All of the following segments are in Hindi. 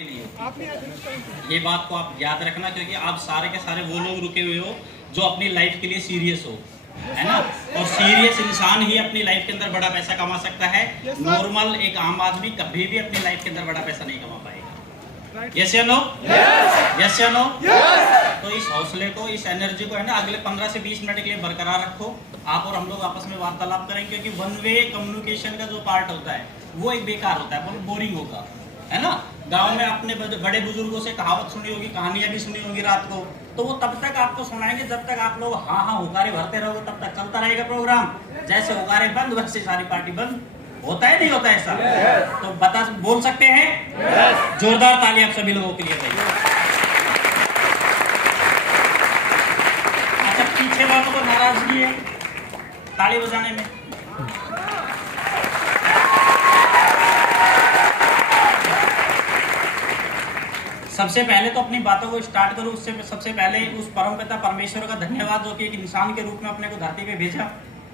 ये बात को आप याद रखना, क्योंकि आप सारे के सारे वो लोग रुके हुए हो जो अपनी लाइफ के लिए सीरियस हो, है ना। और सीरियस इंसान ही अपनी लाइफ के अंदर बड़ा पैसा कमा सकता है। नॉर्मल एक आम आदमी कभी भी अपनी लाइफ के अंदर बड़ा पैसा नहीं कमा पाएगा। यस या नो? यस या नो? तो इस हौसले को, इस एनर्जी को, है ना, अगले 15 से 20 मिनट के लिए बरकरार रखो। आप और हम लोग आपस में वार्तालाप करें, क्योंकि वन वे कम्युनिकेशन का जो पार्ट होता है वो एक बेकार होता है, बहुत बोरिंग होगा, है ना। गांव में अपने बड़े बुजुर्गों से कहावत सुनी होगी, कहानियां भी सुनी होगी रात को, तो वो तब तक आपको सुनाएंगे जब तक आप लोग हाँ हाँ होकारे भरते रहोगे, तब तक चलता रहेगा प्रोग्राम। जैसे होकारे बंद वैसे सारी पार्टी बंद। होता है नहीं होता ऐसा? तो बोल सकते हैं? जोरदार ताली आप सभी लोगों के लिए भाई। अच्छा, पीछे वालों को नाराजगी है ताली बजाने में? सबसे पहले तो अपनी बातों को स्टार्ट करूं, उससे सबसे पहले उस परमपिता परमेश्वर का धन्यवाद जो कि एक इंसान के रूप में अपने को धरती पे भेजा।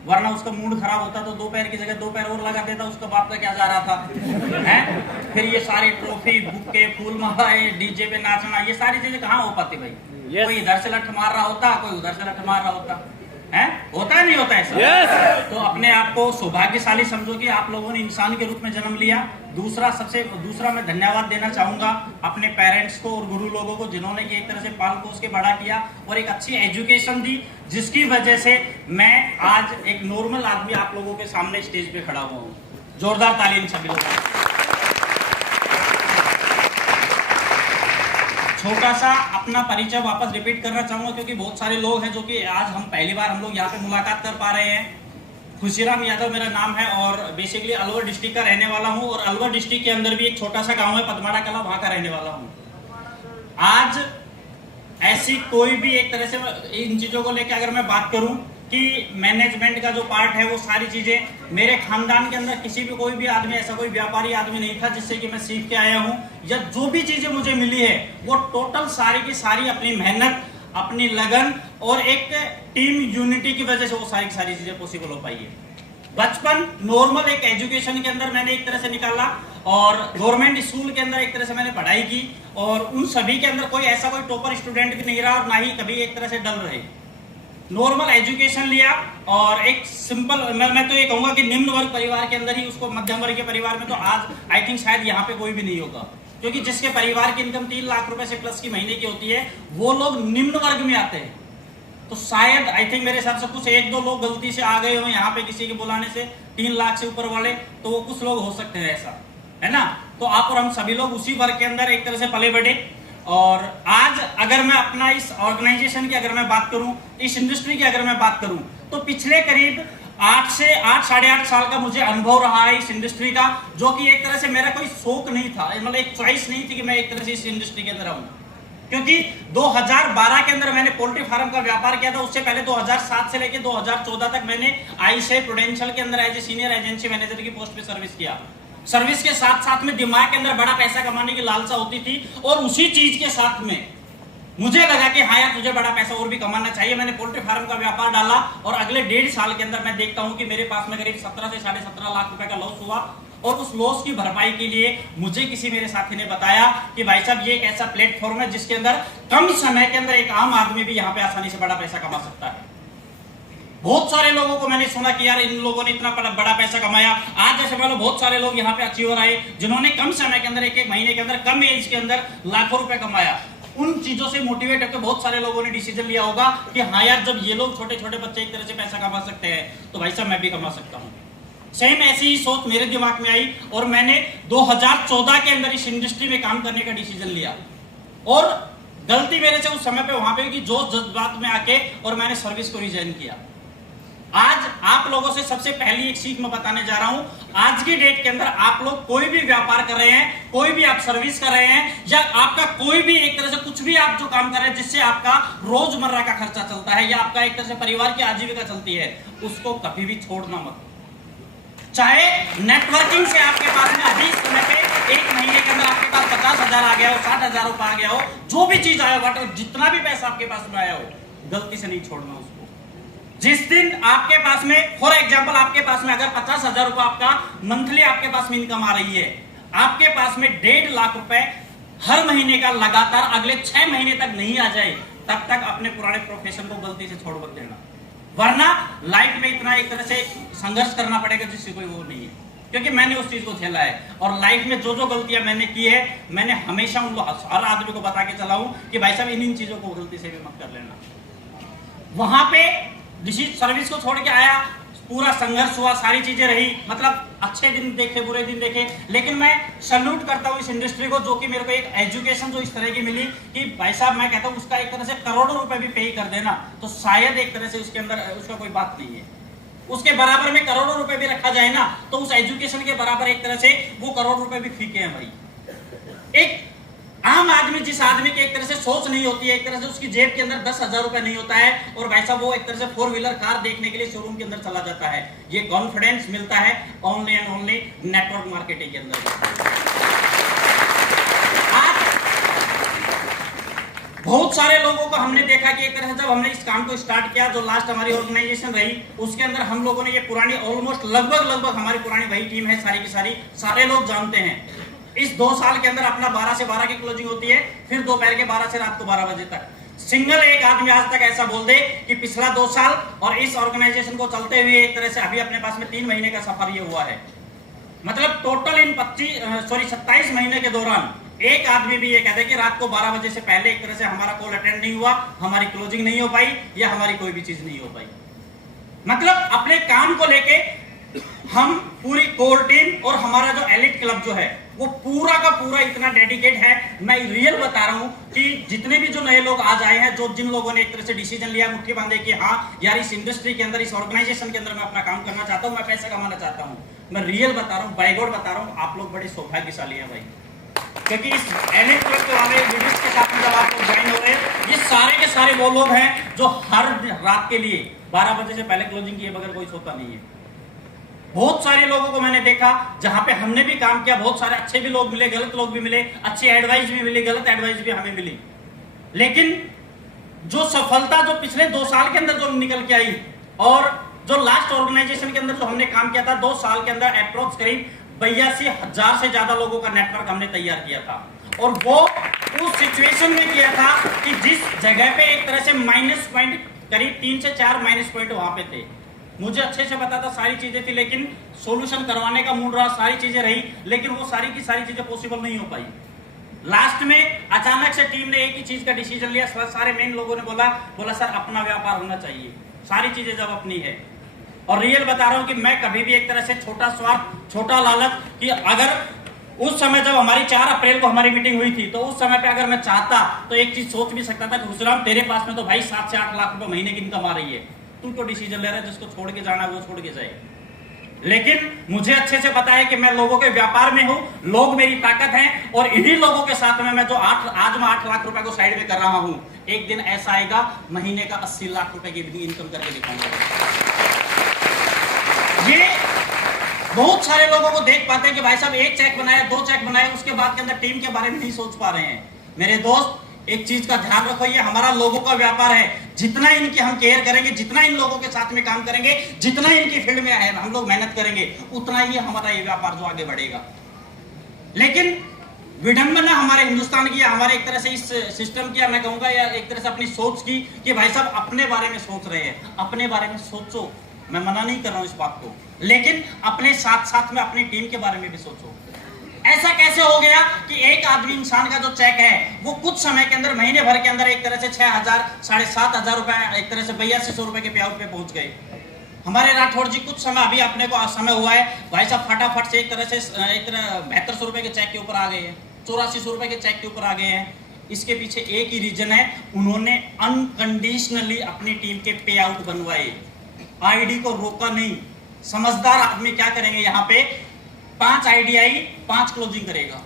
वरना उसका मूड खराब होता तो 2 पैर की जगह 2 पैर और लगा देता, उसका बाप का क्या जा रहा था, हैं? फिर ये सारी ट्रॉफी, बुक्के, फूल मालाएं, डीजे पे नाचना, ये सारी चीजें कहाँ हो पाती भाई? कोई इधर से लठ मार रहा होता, कोई उधर से लठ मार रहा होता, है? होता है नहीं होता ऐसा? तो अपने आप को सौभाग्यशाली समझो कि आप लोगों ने इंसान के रूप में जन्म लिया। दूसरा मैं धन्यवाद देना चाहूंगा अपने पेरेंट्स को और गुरु लोगों को, जिन्होंने ये एक तरह से पाल पोस के बड़ा किया और एक अच्छी एजुकेशन दी, जिसकी वजह से मैं आज एक नॉर्मल आदमी आप लोगों के सामने स्टेज पे खड़ा हुआ हूँ। जोरदार ताली इन सभी लोगों को। छोटा सा अपना परिचय वापस रिपीट करना चाहूंगा, क्योंकि बहुत सारे लोग हैं जो कि आज पहली बार हम लोग यहाँ पे मुलाकात कर पा रहे हैं। खुशीराम यादव मेरा नाम है और बेसिकली अलवर डिस्ट्रिक्ट का रहने वाला हूँ, और अलवर डिस्ट्रिक्ट के अंदर भी एक छोटा सा गांव है पदमाड़ा कला, वहां का रहने वाला हूँ। आज ऐसी कोई भी एक तरह से इन चीजों को लेकर अगर मैं बात करूं कि मैनेजमेंट का जो पार्ट है वो सारी चीजें मेरे खानदान के अंदर किसी भी कोई भी आदमी, ऐसा कोई व्यापारी आदमी नहीं था जिससे कि मैं सीख के आया हूं, या जो भी चीजें मुझे मिली है वो टोटल सारी की सारी अपनी मेहनत, अपनी लगन और एक टीम यूनिटी की वजह से वो सारी चीजें पॉसिबल हो पाई है। बचपन नॉर्मल एक एजुकेशन के अंदर मैंने एक तरह से निकाला और गवर्नमेंट स्कूल के अंदर एक तरह से मैंने पढ़ाई की, और उन सभी के अंदर कोई ऐसा कोई टॉपर स्टूडेंट भी नहीं रहा और ना ही कभी एक तरह से डल रहे। नॉर्मल एजुकेशन लिया और एक सिंपल, मैं तो ये कहूंगा कि निम्न वर्ग परिवार के अंदर ही उसको, मध्यम वर्ग के परिवार में तो आज आई थिंक शायद यहाँ पे कोई भी नहीं होगा, क्योंकि जिसके परिवार की इनकम 3 लाख रुपए से प्लस की महीने की होती है वो लोग निम्न वर्ग में आते हैं। तो शायद आई थिंक मेरे हिसाब से कुछ 1-2 लोग गलती से आ गए हो यहाँ पे किसी के बुलाने से 3 लाख से ऊपर वाले, तो वो कुछ लोग हो सकते हैं ऐसा, है ना। तो आप और हम सभी लोग उसी वर्ग के अंदर एक तरह से पले बढ़े। और आज अगर मैं अपना इस ऑर्गेनाइजेशन की अगर मैं बात करूं, इस इंडस्ट्री की अगर मैं बात करूं, तो पिछले करीब 8 से 8-8.5 साल का मुझे अनुभव रहा है इस इंडस्ट्री का, जो कि एक तरह से मेरा कोई शौक नहीं था, मतलब एक चॉइस नहीं थी कि मैं एक तरह से इस इंडस्ट्री के अंदर आऊं। क्योंकि 2012 के अंदर मैंने पोल्ट्री फार्म का व्यापार किया था। उससे पहले 2007 से लेकर 2014 तक मैंने आईसीआई प्रूडेंशियल के अंदर as a senior agency manager की पोस्ट पे सर्विस किया। सर्विस के साथ साथ में दिमाग के अंदर बड़ा पैसा कमाने की लालसा होती थी, और उसी चीज के साथ में मुझे लगा कि हाँ यार तुझे बड़ा पैसा और भी कमाना चाहिए। मैंने पोल्ट्री फार्म का व्यापार डाला और अगले 1.5 साल के अंदर मैं देखता हूं कि मेरे पास में करीब 17 से 17.5 लाख रुपए का लॉस हुआ। और उस लॉस की भरपाई के लिए मुझे किसी मेरे साथी ने बताया कि भाई साहब ये एक ऐसा प्लेटफॉर्म है जिसके अंदर कम समय के अंदर एक आम आदमी भी यहाँ पे आसानी से बड़ा पैसा कमा सकता है। बहुत सारे लोगों को मैंने सुना कि यार इन लोगों ने इतना बड़ा पैसा कमाया। आज जैसे मान लो बहुत सारे लोग यहाँ पे अचीवर आए जिन्होंने कम समय के अंदर, एक महीने के अंदर, कम एज के अंदर लाखों रुपए कमाया। उन चीजों से मोटिवेट होकर बहुत सारे लोगों ने डिसीजन लिया होगा कि हाँ यार जब ये लोग छोटे छोटे बच्चे एक तरह से पैसा कमा सकते हैं तो भाई साहब मैं भी कमा सकता हूँ। सेम ऐसी ही सोच मेरे दिमाग में आई और मैंने 2014 के अंदर इस इंडस्ट्री में काम करने का डिसीजन लिया। और गलती मेरे से उस समय पे वहां पे कि जोश जज्बात में आके और मैंने सर्विस को रिजाइन किया। आज आप लोगों से सबसे पहली एक सीख मैं बताने जा रहा हूं। आज की डेट के अंदर आप लोग कोई भी व्यापार कर रहे हैं, कोई भी आप सर्विस कर रहे हैं, या आपका कोई भी एक तरह से कुछ भी आप जो काम कर रहे हैं जिससे आपका रोजमर्रा का खर्चा चलता है या आपका एक तरह से परिवार की आजीविका चलती है, उसको कभी भी छोड़ना मत। चाहे नेटवर्किंग से आपके पास में अभी समय पे 1 महीने के अंदर आपके पास 50,000 आ गया हो, 60,000 रुपए आ गया हो, जो भी चीज आया हो, जितना भी पैसा आपके पास में आया हो, गलती से नहीं छोड़ना उसको। जिस दिन आपके पास में, फॉर एग्जांपल आपके पास में अगर 50,000 रुपए आपका मंथली आपके पास में इनकम आ रही है, आपके पास में 1.5 लाख रुपए हर महीने का लगातार अगले 6 महीने तक नहीं आ जाए, तब तक अपने पुराने प्रोफेशन को गलती से छोड़ मत देना, वरना लाइफ में इतना एक तरह से संघर्ष करना पड़ेगा जिससे कोई वो नहीं है। क्योंकि मैंने उस चीज को झेला है और लाइफ में जो जो गलतियां मैंने की है, मैंने हमेशा उन हर आदमी को बता के चला हूं कि भाई साहब इन चीजों को गलती से भी मत कर लेना। वहां पे डिसीज सर्विस को छोड़ के आया, पूरा संघर्ष हुआ, सारी चीजें रही, मतलब अच्छे दिन देखे बुरे दिन देखे, लेकिन मैं सैल्यूट करता हूं इस इंडस्ट्री को, जो कि मेरे को एक एजुकेशन जो इस तरह की मिली कि भाई साहब मैं कहता हूं उसका एक तरह से करोड़ों रुपए भी पे कर देना तो शायद एक तरह से उसके अंदर उसका कोई बात नहीं है। उसके बराबर में करोड़ों रुपए भी रखा जाए ना तो उस एजुकेशन के बराबर एक तरह से वो करोड़ रुपए भी फीके हैं भाई। एक आम आदमी, जिस आदमी की एक तरह से सोच नहीं होती है, एक तरह से उसकी जेब के अंदर 10,000 रुपए नहीं होता है और वैसा वो एक तरह से 4 व्हीलर कार देखने के लिए शोरूम के अंदर चला जाता है, ये कॉन्फिडेंस मिलता है only and only network marketing के अंदर। बहुत सारे लोगों को हमने देखा कि एक तरह से जब हमने इस काम को स्टार्ट किया, जो लास्ट हमारी ऑर्गेनाइजेशन रही उसके अंदर हम लोगों ने ये पुरानी ऑलमोस्ट लगभग हमारी पुरानी वही टीम है, सारी की सारी सारे लोग जानते हैं। इस 2 साल के अंदर अपना 12 से 12 की क्लोजिंग होती है, फिर दोपहर के 12 से रात को 12 बजे तक। सिंगल एक आदमी आज तक ऐसा बोल दे कि पिछला 2 साल और इस ऑर्गेनाइजेशन को चलते हुए एक तरह से अभी अपने पास में 3 महीने का सफर ये हुआ है, मतलब टोटल इन 27 महीने के दौरान एक आदमी भी ये कहते कि रात को 12 बजे से पहले एक तरह से हमारा कॉल अटेंड नहीं हुआ, हमारी क्लोजिंग नहीं हो पाई या हमारी कोई भी चीज नहीं हो पाई। मतलब अपने काम को लेके हम पूरी कोर टीम और हमारा जो एलिट क्लब जो है वो पूरा का पूरा इतना डेडिकेट है। मैं रियल बता रहा हूं कि जितने भी जो नए लोग आज आए हैं, जो जिन लोगों ने एक तरह से डिसीजन लिया, मुट्ठी बांधे कि हाँ यार इस इंडस्ट्री के अंदर, इस ऑर्गेनाइजेशन के अंदर मैं अपना काम करना चाहता हूं, मैं पैसा कमाना चाहता हूं, मैं रियल बता रहा हूं, बाय गॉड बता रहा हूं, आप लोग बड़े सौभाग्यशाली हैं भाई। क्योंकि इस एलिट क्लब के वाले लीडर्स के साथ में जब आप लोग ज्वाइन हो रहे हैं, ये सारे के सारे वो लोग हैं जो हर रात के लिए 12 बजे से पहले क्लोजिंग किए बगैर कोई सोता नहीं है। बहुत सारे लोगों को मैंने देखा जहां पे हमने भी काम किया, बहुत सारे अच्छे भी लोग मिले, गलत लोग भी मिले, अच्छी एडवाइस भी मिली, गलत एडवाइस भी हमें मिली, लेकिन जो सफलता जो पिछले 2 साल के अंदर जो निकल के आई और जो लास्ट ऑर्गेनाइजेशन के अंदर जो हमने काम किया था 2 साल के अंदर अप्रोक्स करीब 82,000 से ज्यादा लोगों का नेटवर्क हमने तैयार किया था। और वो उस सिचुएशन में किया था कि जिस जगह पे एक तरह से माइनस पॉइंट करीब 3 से 4 माइनस पॉइंट वहां पे थे। मुझे अच्छे से पता था सारी चीजें थी, लेकिन सॉल्यूशन करवाने का मूड रहा, सारी चीजें रही, लेकिन वो सारी की सारी चीजें पॉसिबल नहीं हो पाई। लास्ट में अचानक से टीम ने एक ही चीज का डिसीजन लिया, सारे मेन लोगों ने बोला सर अपना व्यापार होना चाहिए, सारी चीजें जब अपनी है। और रियल बता रहा हूं कि मैं कभी भी एक तरह से छोटा स्वार्थ, छोटा लालच, कि अगर उस समय जब हमारी 4 अप्रैल को हमारी मीटिंग हुई थी तो उस समय पे अगर मैं चाहता तो एक चीज सोच भी सकता था कि खुशराम तेरे पास में तो भाई 7 से 8 लाख रुपए महीने की इनकम आ रही है, तू तो डिसीजन ले रहा है, जिसको छोड़ के जाना वो छोड़ के जाए। लेकिन मुझे अच्छे से पता है कि मैं लोगों के व्यापार में हूं, लोग मेरी ताकत हैं, और इन्हीं लोगों के साथ में मैं जो आज मैं 8 लाख रुपए को साइड में कर रहा हूं, एक दिन ऐसा आएगा महीने का 80 लाख रुपए की इनकम करके दिखाऊंगा। ये बहुत सारे लोगों को देख पाते हैं कि भाई साहब 1 चेक बनाया, 2 चेक बनाए, उसके बाद के अंदर टीम के बारे में नहीं सोच पा रहे हैं। मेरे दोस्त एक चीज का ध्यान रखो, ये हमारा लोगों का व्यापार है, जितना इनकी हम केयर करेंगे, जितना इन लोगों के साथ में काम करेंगे, जितना इनकी फील्ड में हम लोग मेहनत करेंगे, उतना ही हमारा ये व्यापार जो आगे बढ़ेगा। लेकिन विडंबना हमारे हिंदुस्तान की, हमारे एक तरह से इस सिस्टम की, मैं कहूंगा या एक तरह से अपनी सोच की, कि भाई साहब अपने बारे में सोच रहे हैं, अपने बारे में सोचो, मैं मना नहीं कर रहा हूं इस बात को, लेकिन अपने साथ साथ में अपनी टीम के बारे में भी सोचो। ऐसा कैसे हो गया कि एक आदमी इंसान का जो चेक है वो कुछ समय के अंदर, महीने भर के अंदर एक तरह से 6,000 7,500 रुपए, एक तरह से 8200 रुपए के पे आउट पे पहुंच गए। हमारे राठौड़ जी कुछ समय अभी अपने को समय हुआ है, भाई साहब फटाफट से एक तरह 7200 रुपए के चेक के ऊपर आ गए हैं, 8400 रुपए के चेक के ऊपर आ गए हैं। इसके पीछे एक ही रीजन है, उन्होंने अनकंडीशनली अपनी टीम के पे आउट बनवाए, आईडी को रोका नहीं। समझदार आदमी क्या करेंगे, यहाँ पे 5 आईडी आई, 5 क्लोजिंग करेगा,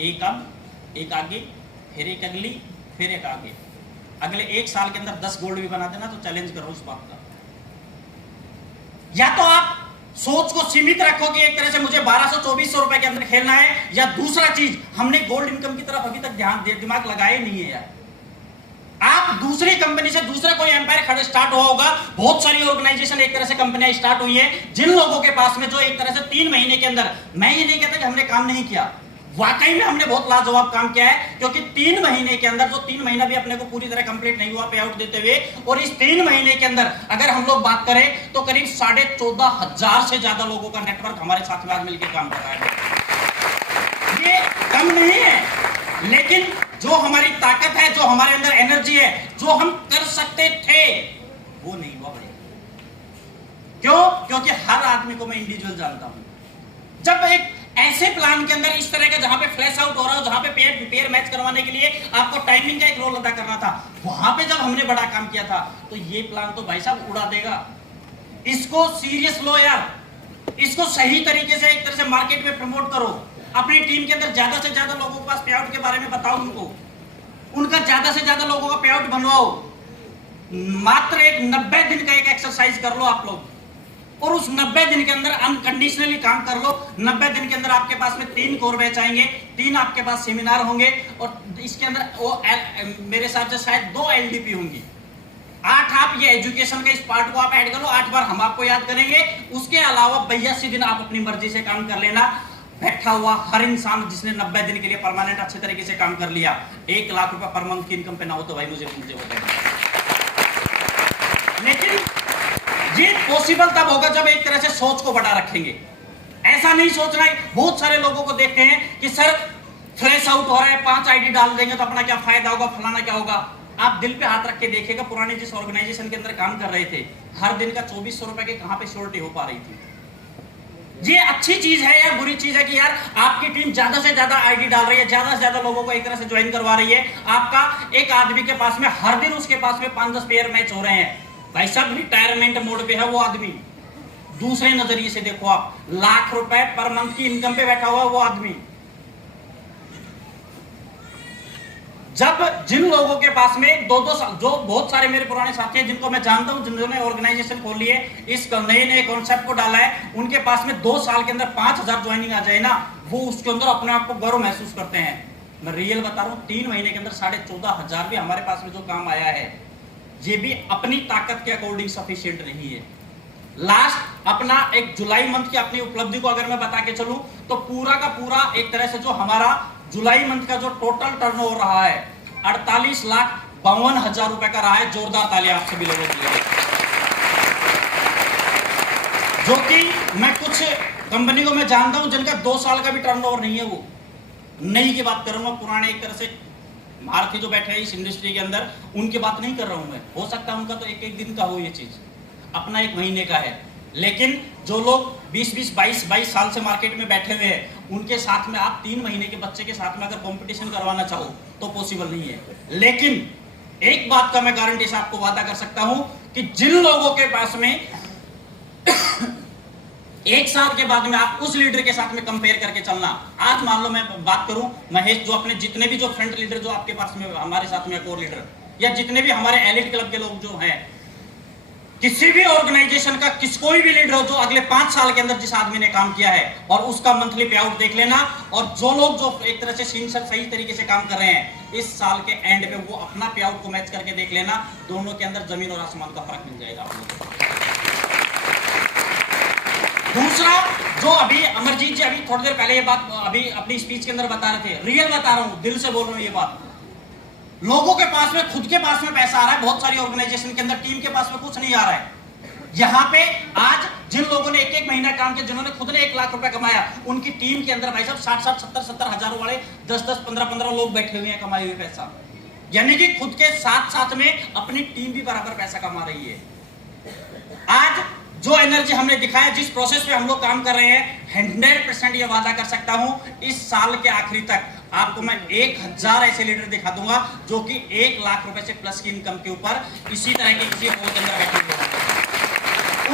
एक अब, एक आगे, फिर एक अगली, फिर एक आगे। अगले 1 साल के अंदर 10 गोल्ड भी बना देना तो चैलेंज करो उस बात का। या तो आप सोच को सीमित रखो कि एक तरह से मुझे 1200-2400 रुपए के अंदर खेलना है, या दूसरा चीज, हमने गोल्ड इनकम की तरफ अभी तक दिमाग लगाए नहीं है यार। आप दूसरी कंपनी से दूसरा कोई एम्पायर खड़ा स्टार्ट हुआ होगा, बहुत सारी ऑर्गेनाइजेशन एक तरह से कंपनियां स्टार्ट हुई है, जिन लोगों के पास में जो एक तरह से 3 महीने के अंदर, मैं ये नहीं कहता कि हमने काम नहीं किया, वाकई में हमने बहुत लाजवाब काम किया है, क्योंकि 3 महीने के अंदर, जो 3 महीना भी अपने को पूरी तरह कंप्लीट नहीं हुआ पे आउट देते हुए, और इस 3 महीने के अंदर अगर हम लोग बात करें तो करीब 14,500 से ज्यादा लोगों का नेटवर्क हमारे साथ में आज मिलकर काम कर रहा है। ये कम नहीं है, लेकिन जो हमारी ताकत है, जो हमारे अंदर एनर्जी है, जो हम कर सकते थे, वो नहीं हुआ भाई। क्यों? क्योंकि हर आदमी को मैं इंडिविजुअल जानता हूं। जब एक ऐसे प्लान के अंदर इस तरह का, जहां पे फ्लैश आउट हो रहा हो, जहां पे पेयर मैच करवाने के लिए आपको टाइमिंग का एक रोल अदा करना था, वहां पे जब हमने बड़ा काम किया था, तो ये प्लान तो भाई साहब उड़ा देगा। इसको सीरियस लो यार, इसको सही तरीके से एक तरह से मार्केट में प्रमोट करो, अपनी टीम के अंदर ज्यादा से ज्यादा लोगों के पास पे आउट के बारे में बताओ, उनका ज्यादा से ज्यादा लोगों का पे आउट बनवाओ। मात्र एक 90 दिन का एक एक्सरसाइज कर लो आप लोग, और उस 90 दिन के अंदर अनकंडीशनली काम कर लो। 90 दिन के अंदर आपके पास में 3 कोर बैच आएंगे, 3 आपके पास सेमिनार होंगे, और इसके अंदर वो मेरे हिसाब से शायद 2 LDP होंगी। 8 आप ये एजुकेशन का इस पार्ट को आप ऐड कर लो, 8 बार हम आपको याद करेंगे। उसके अलावा 82 दिन आप अपनी मर्जी से काम कर लेना। बैठा हुआ हर इंसान जिसने 90 दिन के लिए परमानेंट अच्छे तरीके से काम कर लिया, 1 लाख रुपए पर मंथ की इनकम पे ना हो तो भाई मुझे बताइए। लेकिन ये पॉसिबल तब होगा जब एक तरह से सोच को बढ़ा रखेंगे। ऐसा नहीं सोचना है। बहुत सारे लोगों को देखते हैं कि सर फ्लैश आउट हो रहा है, 5 ID डाल देंगे तो अपना क्या फायदा होगा, फलाना क्या होगा। आप दिल पे हाथ रख के देखिएगा, पुराने जिस ऑर्गेनाइजेशन के अंदर काम कर रहे थे, हर दिन का 2400 रुपए की कहां पे श्योरिटी हो पा रही थी। ये अच्छी चीज है या बुरी चीज है कि यार आपकी टीम ज्यादा से ज्यादा ID डाल रही है, ज्यादा से ज्यादा लोगों को एक तरह से ज्वाइन करवा रही है। आपका एक आदमी के पास में हर दिन उसके पास में 5-10 पेयर मैच हो रहे हैं। भाई साहब रिटायरमेंट मोड पे है वो आदमी। दूसरे नजरिए से देखो आप, लाख रुपए पर मंथ की इनकम पे बैठा हुआ वो आदमी। जब जिन लोगों के पास में 2-2 साल, जो बहुत सारे मेरे पुराने साथी हैं जिनको मैं जानता हूं, जिन्होंने ऑर्गेनाइजेशन खोली है, इस नए कॉन्सेप्ट को डाला है, उनके पास में 2 साल के अंदर 5,000 ज्वाइनिंग आ जाए ना, वो उसके अंदर अपने आप को गर्व महसूस करते हैं। मैं रियल बता रहा हूं, 3 महीने के अंदर 14,500 भी हमारे पास में जो काम आया है, ये भी अपनी ताकत के अकॉर्डिंग सफिशिएंट नहीं है। लास्ट अपना एक जुलाई मंथ की अपनी उपलब्धि को अगर मैं बता के चलूं, तो पूरा का पूरा एक तरह से जो हमारा जुलाई मंथ का जो टोटल टर्नओवर रहा है, 48,52,000 रुपए का रहा है। जोरदार तालियां आप सभी लोगों के लिए। जो कि मैं कुछ कंपनी को मैं जानता हूं जिनका 2 साल का भी टर्नओवर नहीं है। वो नई की बात करूंगा, पुराने एक तरह से भारती जो बैठे हैं इस इंडस्ट्री के अंदर, उनकी बात नहीं कर रहा हूं मैं। हो सकता है उनका तो एक दिन का हो ये चीज, अपना 1 महीने का है। लेकिन जो लोग 20-20, 22-22 साल से मार्केट में बैठे हुए हैं, उनके साथ में आप 3 महीने के बच्चे के साथ में अगर कंपटीशन करवाना चाहो तो पॉसिबल नहीं है। लेकिन एक बात का मैं गारंटी से आपको वादा कर सकता हूं कि जिन लोगों के पास में 1 साल के बाद में आप उस लीडर के साथ में कंपेयर करके चलना। आज मान लो मैं बात करूं महेश, जो अपने जितने भी जो फ्रंट लीडर जो आपके पास में हमारे साथ में कोर लीडर, या जितने भी हमारे एलिट क्लब के लोग जो हैं, किसी भी ऑर्गेनाइजेशन का कोई भी लीडर हो जो अगले 5 साल के अंदर जिस आदमी ने काम किया है, और उसका मंथली पे आउट देख लेना। और जो लोग जो एक तरह से सही तरीके से काम कर रहे हैं, इस साल के एंड पे वो अपना पे आउट को मैच करके देख लेना। दोनों के अंदर जमीन और आसमान का फर्क मिल जाएगा आप लोगों को। दूसरा, जो अभी अमरजीत जी अभी थोड़ी देर पहले ये बात अभी अपनी स्पीच के अंदर बता रहे थे, रियल बता रहा हूं, दिल से बोल रहा हूं ये बात। लोगों के पास में, खुद के पास में पैसा आ रहा है, बहुत सारी ऑर्गेनाइजेशन के अंदर टीम के पास में कुछ नहीं आ रहा है। यहाँ पे आज जिन लोगों ने 1-1 महीना काम किया, जिन्होंने खुद ने 1 लाख रुपए कमाया, उनकी टीम के अंदर भाई साहब 60-60, 70-70 हजार वाले 10-10, 15-15 लोग बैठे हुए हैं कमाए हुए पैसा। यानी कि खुद के साथ साथ में अपनी टीम भी बराबर पैसा कमा रही है। आज जो एनर्जी हमने दिखाया, जिस प्रोसेस पे हम लोग काम कर रहे हैं, 100% ये वादा कर सकता हूं, इस साल के आखिरी तक आपको मैं 1000 ऐसे लीडर दिखा दूंगा जो कि 1 लाख रुपए से प्लस की इनकम के ऊपर इसी तरह के किसी रोल के अंदर बैठे हुए।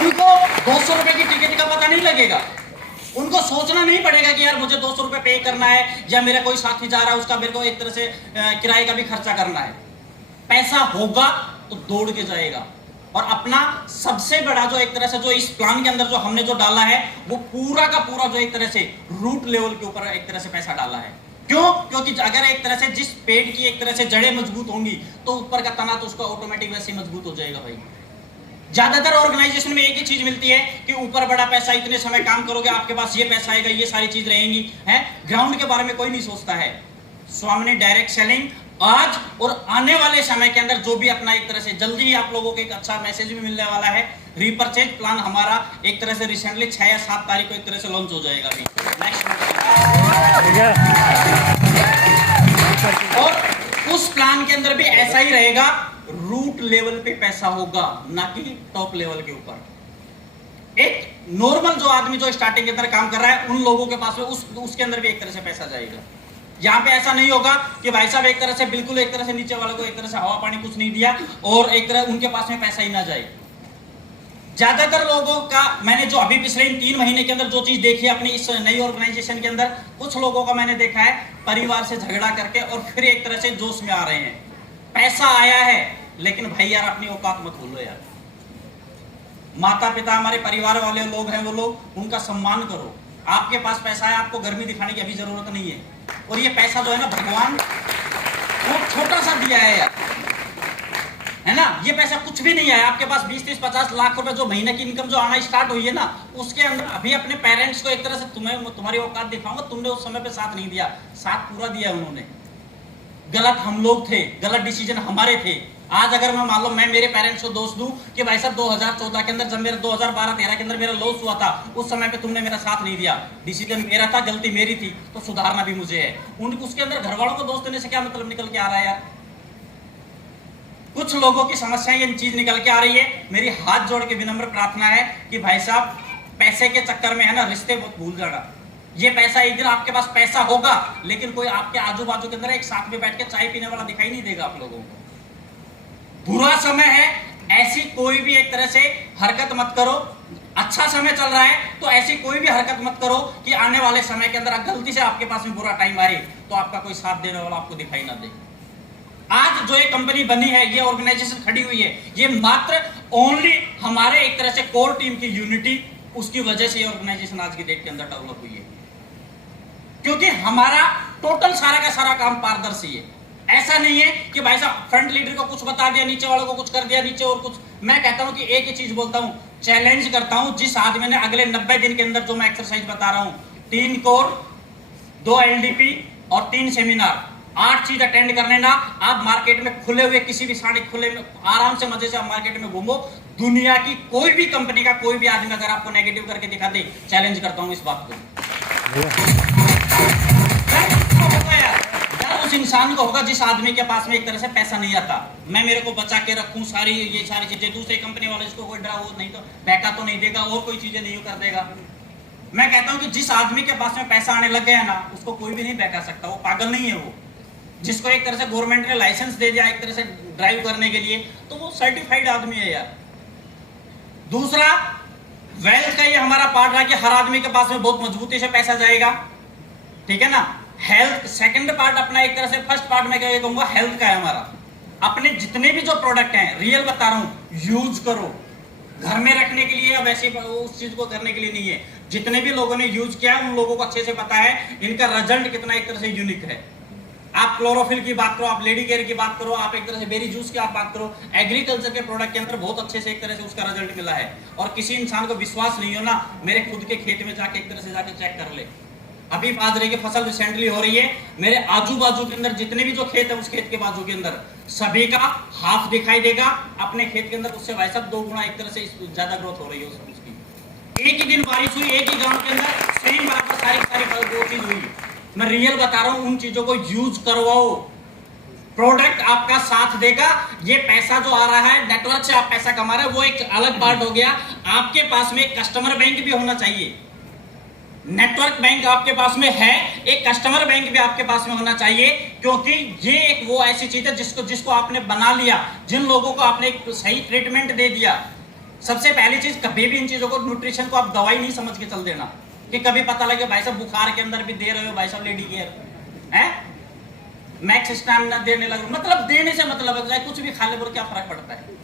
उनको 200 रुपए की टिकट का पता नहीं लगेगा। उनको सोचना नहीं पड़ेगा कि यार मुझे 200 रुपए पे करना है, या मेरा कोई साथी जा रहा है उसका मेरे को एक तरह से किराए का भी खर्चा करना है। पैसा होगा तो दौड़ के जाएगा। और अपना सबसे बड़ा जो एक तरह से जो इस प्लान के अंदर जो हमने जो डाला है, वो पूरा का पूरा जो एक तरह से रूट लेवल के ऊपर एक तरह से पैसा डाला है। क्यों? क्योंकि अगर एक तरह से जिस पेड़ की एक तरह से जड़ें मजबूत होंगी, तो ऊपर का तना तो उसका ऑटोमेटिक वैसे ही मजबूत हो जाएगा भाई। ज्यादातर ऑर्गेनाइजेशन में एक ही चीज मिलती है कि ऊपर बड़ा पैसा, इतने समय काम करोगे आपके पास ये पैसा आएगा, ये सारी चीज रहेंगी, है। ग्राउंड के बारे में कोई नहीं सोचता है। स्वामी डायरेक्ट सेलिंग आज और आने वाले समय के अंदर जो भी अपना एक तरह से जल्दी ही आप लोगों को एक अच्छा मैसेज भी मिलने वाला है। रीपरचेज प्लान हमारा एक तरह से रिसेंटली 6 या 7 तारीख को एक तरह से लॉन्च हो जाएगा अभी नेक्स्ट। और उस प्लान के अंदर भी ऐसा ही रहेगा, रूट लेवल पे पैसा होगा, ना कि टॉप लेवल के ऊपर। एक नॉर्मल जो आदमी जो स्टार्टिंग के अंदर काम कर रहा है उन लोगों के पास में उसके अंदर भी एक तरह से पैसा जाएगा। यहाँ पे ऐसा नहीं होगा कि भाई साहब एक तरह से बिल्कुल एक तरह से नीचे वालों को एक तरह से हवा पानी कुछ नहीं दिया और एक तरह उनके पास में पैसा ही ना जाए। ज्यादातर लोगों का मैंने जो अभी पिछले 3 महीने के अंदर जो चीज देखी अपनी इस नई ऑर्गेनाइजेशन के अंदर, कुछ लोगों का मैंने देखा है परिवार से झगड़ा करके और फिर एक तरह से जोश में आ रहे हैं। पैसा आया है लेकिन भाई यार अपनी औकात मत भूलो यार। माता पिता हमारे परिवार वाले लोग हैं, वो लोग उनका सम्मान करो। आपके पास पैसा है, आपको गर्मी दिखाने की अभी जरूरत नहीं है। और ये पैसा जो है ना भगवान वो छोटा सा दिया है यार, है ना। ये पैसा कुछ भी नहीं है आपके पास। 20, 30, 50 लाख रुपए जो महीने की इनकम जो आना स्टार्ट हुई है ना, उसके अंदर अभी अपने पेरेंट्स को एक तरह से तुम्हारी औकात दिखाऊंगा, तुमने उस समय पे साथ नहीं दिया, साथ पूरा दिया उन्होंने। गलत हम लोग थे, गलत डिसीजन हमारे थे। आज अगर मैं मान लो मैं मेरे पेरेंट्स को दोष दूं कि भाई साहब 2014 के अंदर जब मेरा 2012-13 के अंदर मेरा लॉस हुआ था, उस समय पे तुमने मेरा साथ नहीं दिया, डिसीजन मेरा था, गलती मेरी थी, तो सुधारना भी मुझे है। उसके अंदर घर वालों को दोष देने से क्या मतलब निकल के आ रहा है यार। कुछ लोगों की समस्याएं ये चीज निकल के आ रही है। मेरी हाथ जोड़ के विनम्र प्रार्थना है कि भाई साहब पैसे के चक्कर में है ना रिश्ते बहुत भूल जाना। ये पैसा एक दिन आपके पास पैसा होगा लेकिन कोई आपके आजू बाजू के अंदर एक साथ में बैठ के चाय पीने वाला दिखाई नहीं देगा आप लोगों को। बुरा समय है, ऐसी कोई भी एक तरह से हरकत मत करो। अच्छा समय चल रहा है तो ऐसी कोई भी हरकत मत करो कि आने वाले समय के अंदर गलती से आपके पास में बुरा टाइम आए तो आपका कोई साथ देने वाला आपको दिखाई ना दे। आज जो ये कंपनी बनी है, ये ऑर्गेनाइजेशन खड़ी हुई है, ये मात्र ओनली हमारे एक तरह से कोर टीम की यूनिटी, उसकी वजह से ये ऑर्गेनाइजेशन आज की डेट के अंदर डेवलप हुई है। क्योंकि हमारा टोटल सारा का सारा काम पारदर्शी है। ऐसा नहीं है कि भाई साहब फ्रंट लीडर को कुछ बता दिया, नीचे वालों को कुछ कर दिया, नीचे और कुछ। मैं कहता हूं कि एक ही चीज बोलता हूं, चैलेंज करता हूं जिस आदमी ने अगले 90 दिन के अंदर जो मैं एक्सरसाइज बता रहा हूं, 3 कोर, 2 LDP और 3 सेमिनार, 8 चीज अटेंड करने ना, आप मार्केट में खुले हुए किसी भी साड़ी खुले में आराम से मजे से आप मार्केट में घूमो। दुनिया की कोई भी कंपनी का कोई भी आदमी अगर आपको नेगेटिव करके दिखा दे, चैलेंज करता हूं इस बात को। उस इंसान को होगा जिस आदमी के पास में एक तरह से पैसा नहीं आता। मैं मेरे को बचा के रखूं सारी ये सारी चीजें, दूसरे कंपनी वाले इसको कोई डरा वो नहीं तो पैसा तो नहीं देगा और कोई चीजें नहीं कर देगा। मैं कहता हूं कि जिस आदमी के पास में पैसा आने लग गया ना, उसको कोई भी नहीं बहका सकता। वो पागल नहीं है। वो जिसको एक तरह से गवर्नमेंट ने लाइसेंस दे दिया एक तरह से ड्राइव करने के लिए, तो वो सर्टिफाइड आदमी है यार। दूसरा, वेल्थ का ये हमारा पार्ट रहा कि हर आदमी के पास में बहुत मजबूती से पैसा जाएगा, ठीक है ना। हेल्थ सेकंड पार्ट अपना एक तरह से, फर्स्ट पार्ट मैं क्या कहूंगा हेल्थ का है हमारा। अपने जितने भी जो प्रोडक्ट हैं, रियल बता रहा हूं, यूज करो। घर में रखने के लिए या वैसे उस चीज को करने के लिए नहीं है। जितने भी लोगों ने यूज किया उन लोगों को अच्छे से पता है इनका रिजल्ट कितना एक तरह से यूनिक है। आप क्लोरोफिल की बात करो, आप लेडी केयर की बात करो, आप एक तरह से बेरी जूस की आप बात करो, एग्रीकल्चर के प्रोडक्ट के अंदर बहुत अच्छे से एक तरह से उसका रिजल्ट मिला है। और किसी इंसान को विश्वास नहीं हो ना, मेरे खुद के खेत में जाके एक तरह से जाके चेक कर ले। अभी बाजरे की फसल रिसेंटली हो रही है, मेरे आजू बाजू के अंदर जितने भी जो खेत है उस खेत के बाजू के अंदर सभी का हाफ दिखाई देगा। अपने खेत के अंदर उससे भाई साहब 2 गुना एक तरह से ज्यादा ग्रोथ हो रही है उसकी। एक ही दिन बारिश हुई, एक ही गांव के अंदर सेम बराबर सारी दो चीज हुई। मैं रियल बता रहा हूं, उन चीजों को यूज करवाओ। प्रोडक्ट आपका साथ देगा। ये पैसा जो आ रहा है नेटवर्क से आप पैसा कमा रहे हैं वो एक अलग पार्ट हो गया। आपके पास में एक कस्टमर बैंक भी होना चाहिए। नेटवर्क बैंक आपके पास में है, एक कस्टमर बैंक भी आपके पास में होना चाहिए। क्योंकि ये एक वो ऐसी चीज है जिसको आपने बना लिया, जिन लोगों को आपने एक सही ट्रीटमेंट दे दिया। सबसे पहली चीज, कभी भी इन चीजों को, न्यूट्रिशन को आप दवाई नहीं समझ के चल देना कि कभी पता लगे भाई साहब बुखार के अंदर भी दे रहे हो भाई साहब लेडी केयर है, मैक्स स्टैंड देने लगे, मतलब देने से मतलब है कुछ भी खा ले बोल क्या फर्क पड़ता है।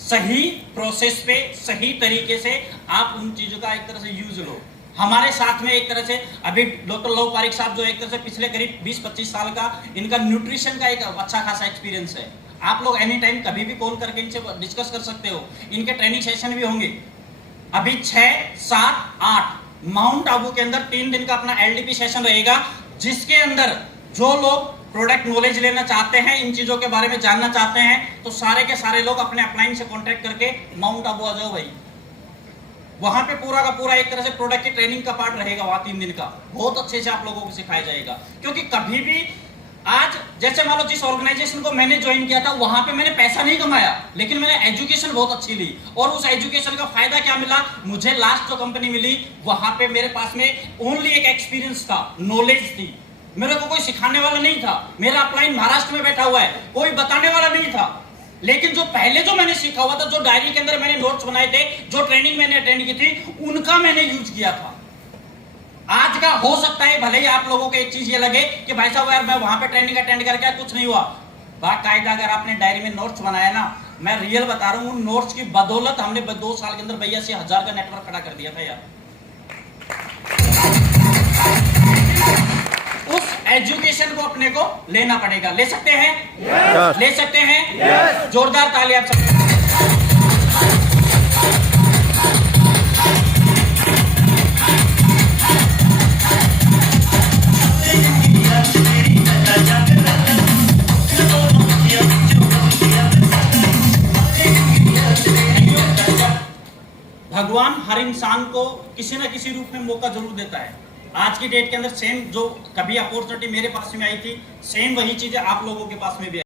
सही प्रोसेस पे सही तरीके से आप उन चीजों का एक तरह से यूज लो। हमारे साथ में एक तरह से अभी डॉक्टर लव पारिक साहब जो एक तरह से पिछले करीब 20-25 साल का इनका न्यूट्रिशन का एक अच्छा खासा एक्सपीरियंस है। आप लोग एनी टाइम कभी भी कॉल करके इनसे डिस्कस कर सकते हो। इनके ट्रेनिंग सेशन भी होंगे अभी 6, 7, 8 माउंट आबू के अंदर 3 दिन का अपना एलडीपी सेशन रहेगा, जिसके अंदर जो लोग प्रोडक्ट नॉलेज लेना चाहते हैं, इन चीजों के बारे में जानना चाहते हैं, तो सारे के सारे लोग अपने अपलाइन से कांटेक्ट करके माउंट आबू आ जाओ भाई। वहां पे पूरा का पूरा एक तरह से प्रोडक्ट की ट्रेनिंग का पार्ट रहेगा वहां 3 दिन का, बहुत अच्छे से आप लोगों को सिखाया जाएगा। क्योंकि कभी भी आज जैसे मान लो जिस ऑर्गेनाइजेशन को मैंने ज्वाइन किया था वहां पे मैंने पैसा नहीं कमाया, लेकिन मैंने एजुकेशन बहुत अच्छी ली, और उस एजुकेशन का फायदा क्या मिला मुझे, लास्ट जो कंपनी मिली वहां पे मेरे पास में ओनली एक एक्सपीरियंस था, नॉलेज थी, मेरे को कोई सिखाने वाला नहीं था। मेरा अपलाइन महाराष्ट्र में बैठा हुआ है, कोई बताने वाला नहीं था, लेकिन जो पहले जो मैंने सीखा हुआ था, जो डायरी के अंदर मैंने नोट्स बनाए थे, जो ट्रेनिंग मैंने अटेंड की थी, उनका मैंने यूज किया था। आज का हो सकता है भले ही आप लोगों को एक चीज ये लगे कि भाई साहब यार मैं वहां पे ट्रेनिंग अटेंड करके कुछ नहीं हुआ। बाकायदा अगर आपने डायरी में नोट्स बनाया ना, मैं रियल बता रहा हूं, उन नोट्स की बदौलत हमने 2 साल के अंदर भैया से 1000 का नेटवर्क खड़ा कर दिया था यार। उस एजुकेशन को अपने को लेना पड़ेगा। ले सकते हैं? yes. ले सकते हैं? yes. जोरदार ताली आप सब। भगवान हर इंसान को किसी ना किसी रूप में मौका जरूर देता है। आज की डेट के अंदर सेम जो कभी अपॉर्चुनिटी मेरे पास में आई थी, सेम वही चीजें आप लोगों के पास में भी